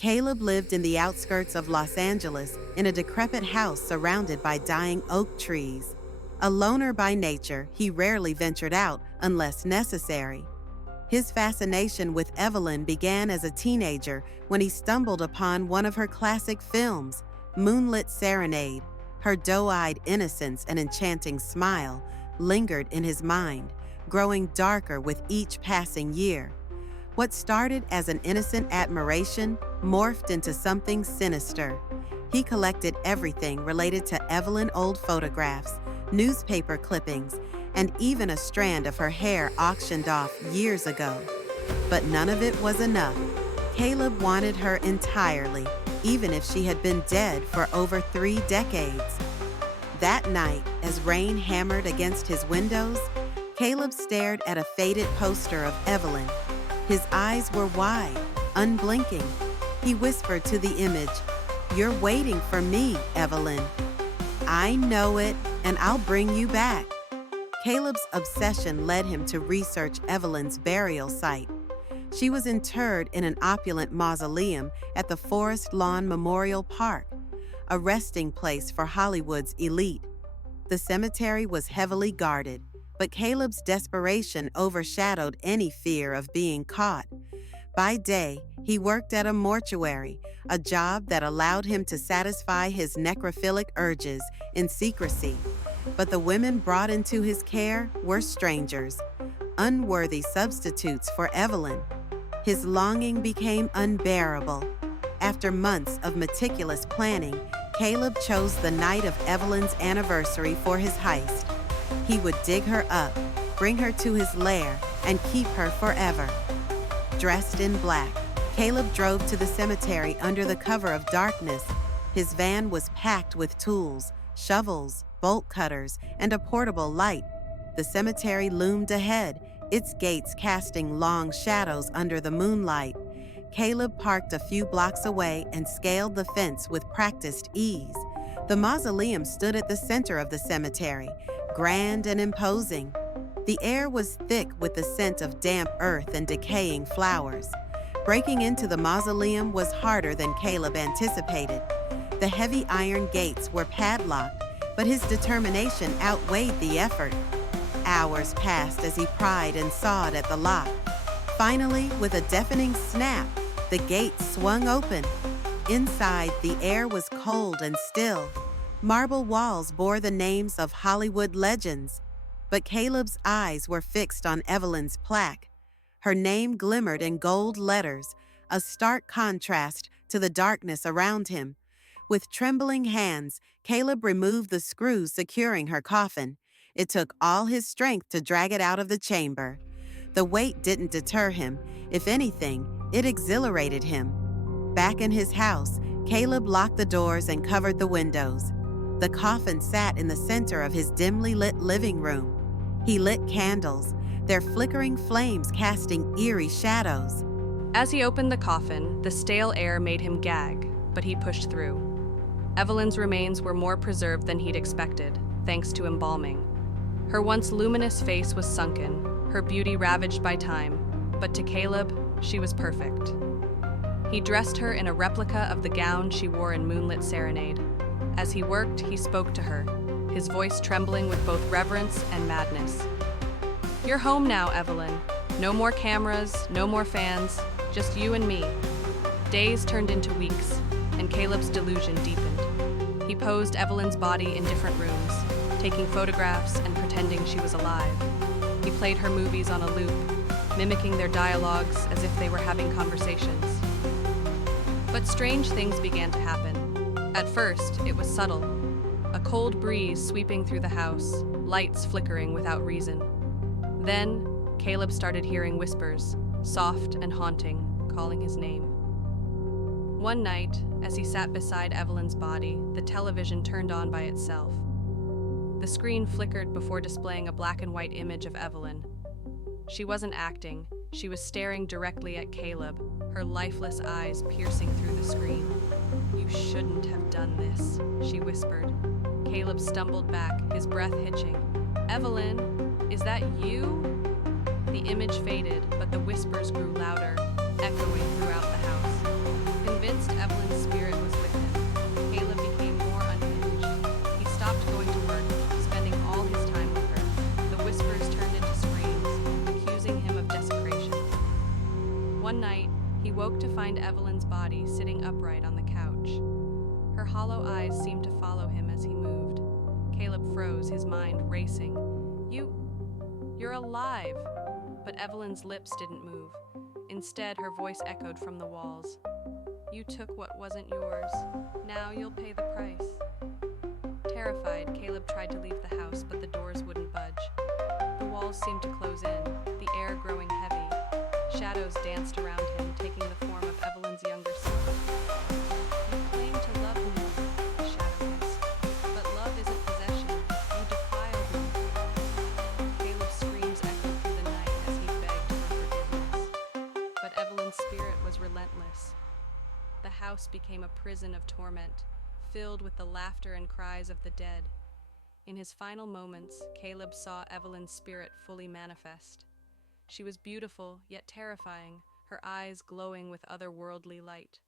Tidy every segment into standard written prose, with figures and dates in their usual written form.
Caleb lived in the outskirts of Los Angeles in a decrepit house surrounded by dying oak trees. A loner by nature, he rarely ventured out unless necessary. His fascination with Evelyn began as a teenager when he stumbled upon one of her classic films, Moonlit Serenade. Her doe-eyed innocence and enchanting smile lingered in his mind, growing darker with each passing year. What started as an innocent admiration morphed into something sinister. He collected everything related to Evelyn: old photographs, newspaper clippings, and even a strand of her hair auctioned off years ago. But none of it was enough. Caleb wanted her entirely, even if she had been dead for over 3 decades. That night, as rain hammered against his windows, Caleb stared at a faded poster of Evelyn. His eyes were wide, unblinking. He whispered to the image, "You're waiting for me, Evelyn." "I know it, and I'll bring you back." Caleb's obsession led him to research Evelyn's burial site. She was interred in an opulent mausoleum at the Forest Lawn Memorial Park, a resting place for Hollywood's elite. The cemetery was heavily guarded, but Caleb's desperation overshadowed any fear of being caught. By day, he worked at a mortuary, a job that allowed him to satisfy his necrophilic urges in secrecy. But the women brought into his care were strangers, unworthy substitutes for Evelyn. His longing became unbearable. After months of meticulous planning, Caleb chose the night of Evelyn's anniversary for his heist. He would dig her up, bring her to his lair, and keep her forever. Dressed in black, Caleb drove to the cemetery under the cover of darkness. His van was packed with tools, shovels, bolt cutters, and a portable light. The cemetery loomed ahead, its gates casting long shadows under the moonlight. Caleb parked a few blocks away and scaled the fence with practiced ease. The mausoleum stood at the center of the cemetery, grand and imposing. The air was thick with the scent of damp earth and decaying flowers. Breaking into the mausoleum was harder than Caleb anticipated. The heavy iron gates were padlocked, but his determination outweighed the effort. Hours passed as he pried and sawed at the lock. Finally, with a deafening snap, the gates swung open. Inside, the air was cold and still. Marble walls bore the names of Hollywood legends, but Caleb's eyes were fixed on Evelyn's plaque. Her name glimmered in gold letters, a stark contrast to the darkness around him. With trembling hands, Caleb removed the screws securing her coffin. It took all his strength to drag it out of the chamber. The weight didn't deter him. If anything, it exhilarated him. Back in his house, Caleb locked the doors and covered the windows. The coffin sat in the center of his dimly lit living room. He lit candles, their flickering flames casting eerie shadows. As he opened the coffin, the stale air made him gag, but he pushed through. Evelyn's remains were more preserved than he'd expected, thanks to embalming. Her once luminous face was sunken, her beauty ravaged by time, but to Caleb, she was perfect. He dressed her in a replica of the gown she wore in Moonlit Serenade. As he worked, he spoke to her, his voice trembling with both reverence and madness. "You're home now, Evelyn. No more cameras, no more fans, just you and me." Days turned into weeks, and Caleb's delusion deepened. He posed Evelyn's body in different rooms, taking photographs and pretending she was alive. He played her movies on a loop, mimicking their dialogues as if they were having conversations. But strange things began to happen. At first, it was subtle. A cold breeze sweeping through the house, lights flickering without reason. Then, Caleb started hearing whispers, soft and haunting, calling his name. One night, as he sat beside Evelyn's body, the television turned on by itself. The screen flickered before displaying a black and white image of Evelyn. She wasn't acting, she was staring directly at Caleb, her lifeless eyes piercing through the screen. "You shouldn't have done this," she whispered. Caleb stumbled back, his breath hitching. "Evelyn, is that you?" The image faded, but the whispers grew louder, echoing throughout the house. Convinced Convinced Evelyn's spirit was with him, Caleb became more unhinged. He stopped going to work, spending all his time with her. The whispers turned into screams, accusing him of desecration. One night, he woke to find Evelyn's body sitting upright on the couch. Her hollow eyes seemed to follow him as he moved. Caleb froze, his mind racing. You're alive! But Evelyn's lips didn't move. Instead, her voice echoed from the walls. You took what wasn't yours. Now you'll pay the price. Terrified, Caleb tried to leave the house, but the doors wouldn't budge. The walls seemed to close in, the air growing heavy. Shadows danced around him, taking the form of Evelyn's younger self. You claim to love me, the shadow hissed. But love isn't possession. You defiled me. Caleb's screams echoed through the night as he begged for forgiveness. But Evelyn's spirit was relentless. The house became a prison of torment, filled with the laughter and cries of the dead. In his final moments, Caleb saw Evelyn's spirit fully manifest. She was beautiful, yet terrifying, her eyes glowing with otherworldly light.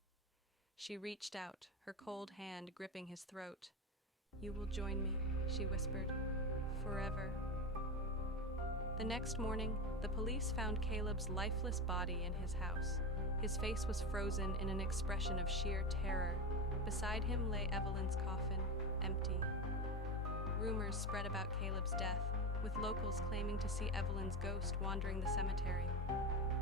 She reached out, her cold hand gripping his throat. You will join me, she whispered, forever. The next morning, the police found Caleb's lifeless body in his house. His face was frozen in an expression of sheer terror. Beside him lay Evelyn's coffin, empty. Rumors spread about Caleb's death, with locals claiming to see Evelyn's ghost wandering the cemetery.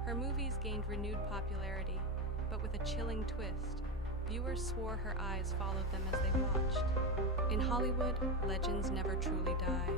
Her movies gained renewed popularity, but with a chilling twist. Viewers swore her eyes followed them as they watched. In Hollywood, legends never truly die.